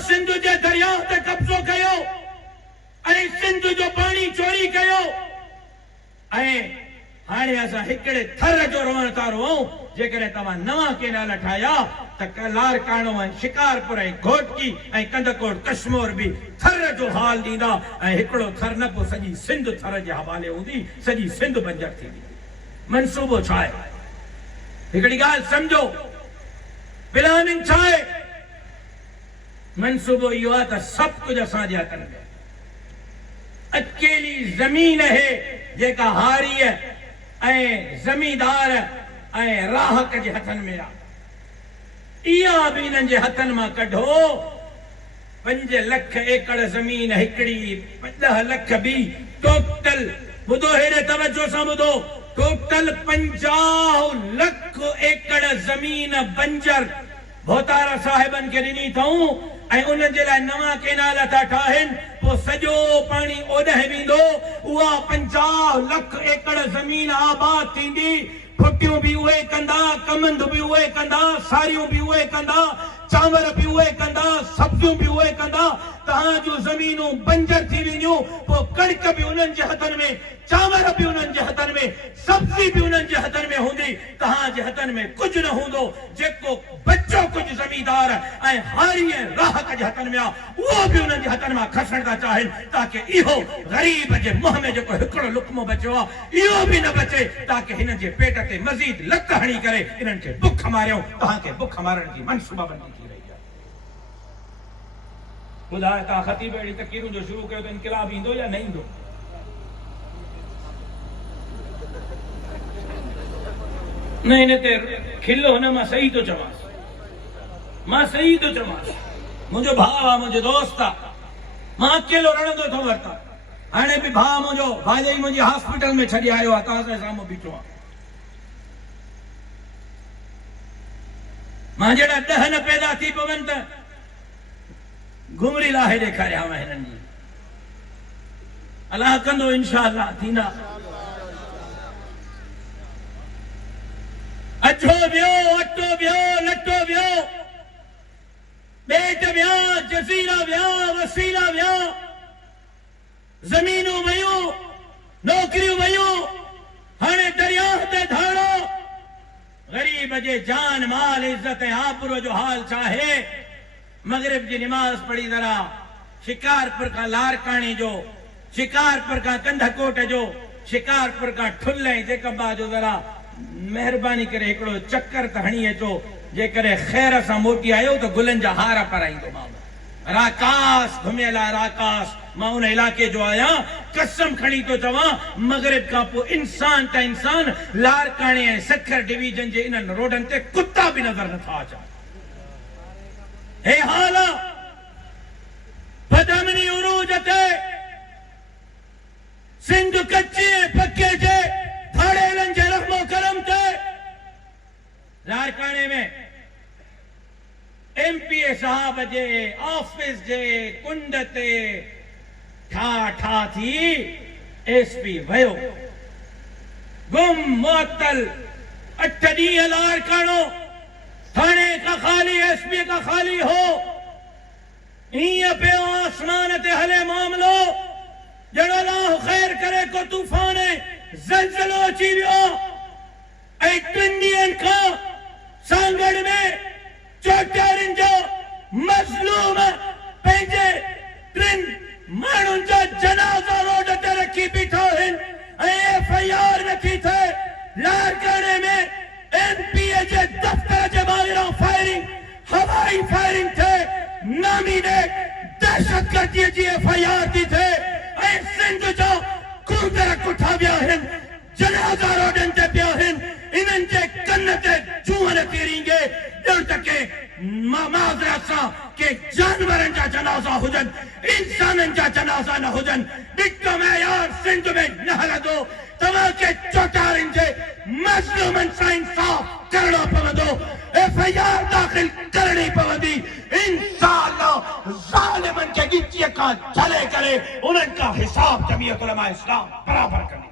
सिंध जे दरिया ते कब्ज़ो कयो ऐं सिंध जो पानी चोरी कयो ऐं हाणे असां हिकिड़े थर जो रहण था रहूं। जेकॾहिं तव्हां नवां केनाल ठाहिया त लारकाणो ऐं शिकारपुर ऐं घोटकी ऐं कंदकोट कश्मीर बि थर जो हाल ॾींदा ऐं हिकिड़ो थर न पोइ सॼी सिंध थर जे हवाले हूंदी, सॼी सिंध बंजर थींदी। मनसूबो छा आहे? हिकिड़ी ॻाल्हि सम्झो, प्लानिंग छा आहे? मनसूबो इहो आहे त सभु कुझु असांजे हथनि में। अकेली ज़मीन है जेका हारीअ ऐं ज़मींदार ऐं राहक जे हथनि में आहे। इहा बि हिननि जे हथनि मां कढो। 5 लख एकड़ ज़मीन हिकिड़ी, 10 लख बि टोटल, ॿुधो हेॾे तवजो सां ॿुधो, टोटल 50 लख एकड़ ज़मीन बंजर भोतारा साहिबनि खे ॾिनी अथऊं ऐं उन्हनि जे लाइ नवां केनाल था ठाहिनि। पोइ सॼो पाणी ओॾे वेंदो, उहा 50 लख एकड़ ज़मीन आबाद थींदी। फुटियूं बि उहे कंदा, कमंद बि उहे कंदा, सारियूं बि उहे कंदा, चांवर बि उहे कंदा, सब्जियूं बि उहे कंदा। तव्हां जूं ज़मीनूं बंजर थी वेंदियूं। पोइ कणिक बि उन्हनि जे हथनि में, चांवर बि उन्हनि जे हथनि में, सब्जी बि उन्हनि जे हथनि में हूंदी। तव्हां जे हथनि में कुझु न हूंदो। जेको बचो कुझु ज़मींदार ऐं हारी ऐं राहत जे हथनि में आहे, उहो बि उन्हनि जे हथनि मां खसण था चाहिनि, ताकी इहो ग़रीब जे मुंहं में जेको हिकिड़ो लुक़्मो बचियो आहे, इहो बि न बचे, ताकी हिन जे पेट ते मज़ीद लत हणी करे इन्हनि खे बुख मारियूं। तव्हांखे बुख मारण जी मनसूबाबंदी थी रही आहे। ॿुधाए, तव्हां ख़तीब अहिड़ी तक़रीरूं जो शुरू कयो त इनक़िलाब ईंदो या न ईंदो? न हिन ते खिलो न, मां सही थो चवांसि, मां सही थो चवांसि। मुंहिंजो भाउ आहे, मुंहिंजो दोस्त आहे, मां अकेलो रड़ंदो थो वरिता। हाणे बि भाउ मुंहिंजो भाॼाई मुंहिंजी हॉस्पिटल में छॾे आयो आहे, तव्हां साम्हूं बीठो आहे। मां जहिड़ा 10 न पैदा थी पवनि त घुमरी लाहे ॾेखारियां हिननि जी। अलाह कंदो, इंशा अल्लाह थींदा। अछो वियो, अटो वियो, लटो वियो, बेट विया, जज़ीरा विया, वसीला विया, ज़मीनूं वयूं, नौकरियूं वयूं, हाणे दरिया ते धाड़ो। ग़रीब जे जान माल इज़त ऐं आबरू जो हाल छा आहे? मगरिब जी नमाज़ पढ़ी ज़रा शिकारपुर खां लारकाणी जो, शिकारपुर खां कंधकोट जो, शिकारपुर खां ठुल ऐं जेकबा जो ज़रा महिरबानी करे हिकिड़ो चक्कर त हणी अचो। जेकॾहिं ख़ैर सां मोटी आयो त गुलनि जा हार पाराईंदोमांव। राकास घुमियल आहे, राकास। मां उन इलाके जो आहियां, कसम खणी थो चवां, मगरिब खां पोइ इंसान त इंसान लारकाणी ऐं सखर डिवीजन जे इन्हनि रोडनि ते कुत्ता बि नज़र नथा अचनि। हे हाल बदमनी उरूज ते सिंध कच्चे पक्के जे थाड़ेलनि जे रहमो करम ते लारकाणे में एमपीए साहब जे ऑफिस जे कुंड ते ठा थी एसपी वयो, गुम मुअत्तल। 8 ॾींहं लारकाणो थाने का खाली, एसपी का खाली हो। ईअं पियो आसमान ते हले मामलो ॼण अलाह ख़ैर करे को तूफ़ान ज़लज़लो अची वियो ऐं 3 ॾींहंनि खां सांगड़ में चोटियारनि जो मज़लूम पंहिंजे 3 माण्हुनि जा जनाज़ा रोड ते रखी बीठा आहिनि ऐं FIR नथी थिए। लारकाणे में एमपीए जे दफ़्तर जे ॿाहिरां फायरिंग, हवाई फायरिंग थिए, नामी ने दहशतगर्दीअ जी FIR थी थिए ऐं सिंध जो कूदर कुठा विया आहिनि, जनाज़ा रोडनि ते पिया आहिनि। इन्हनि जे कन ते जूअ नथी रींगे ॼण त के माज़रत सां के जानवरनि जा जनाज़ा हुजनि, इंसाननि जा जनाज़ा न हुजनि। ॾिठो यार सिंध में न हलंदो। तव्हांखे चोटारनि जे मज़लूमनि सां इंसाफ़ करणो पवंदो, FIR दाख़िल करणी पवंदी। इंशाअल्लाह ज़ालिमनि खे गिचीअ खां झले करे उन्हनि खां हिसाब जमीयत उलमा इस्लाम बराबरि कंदी।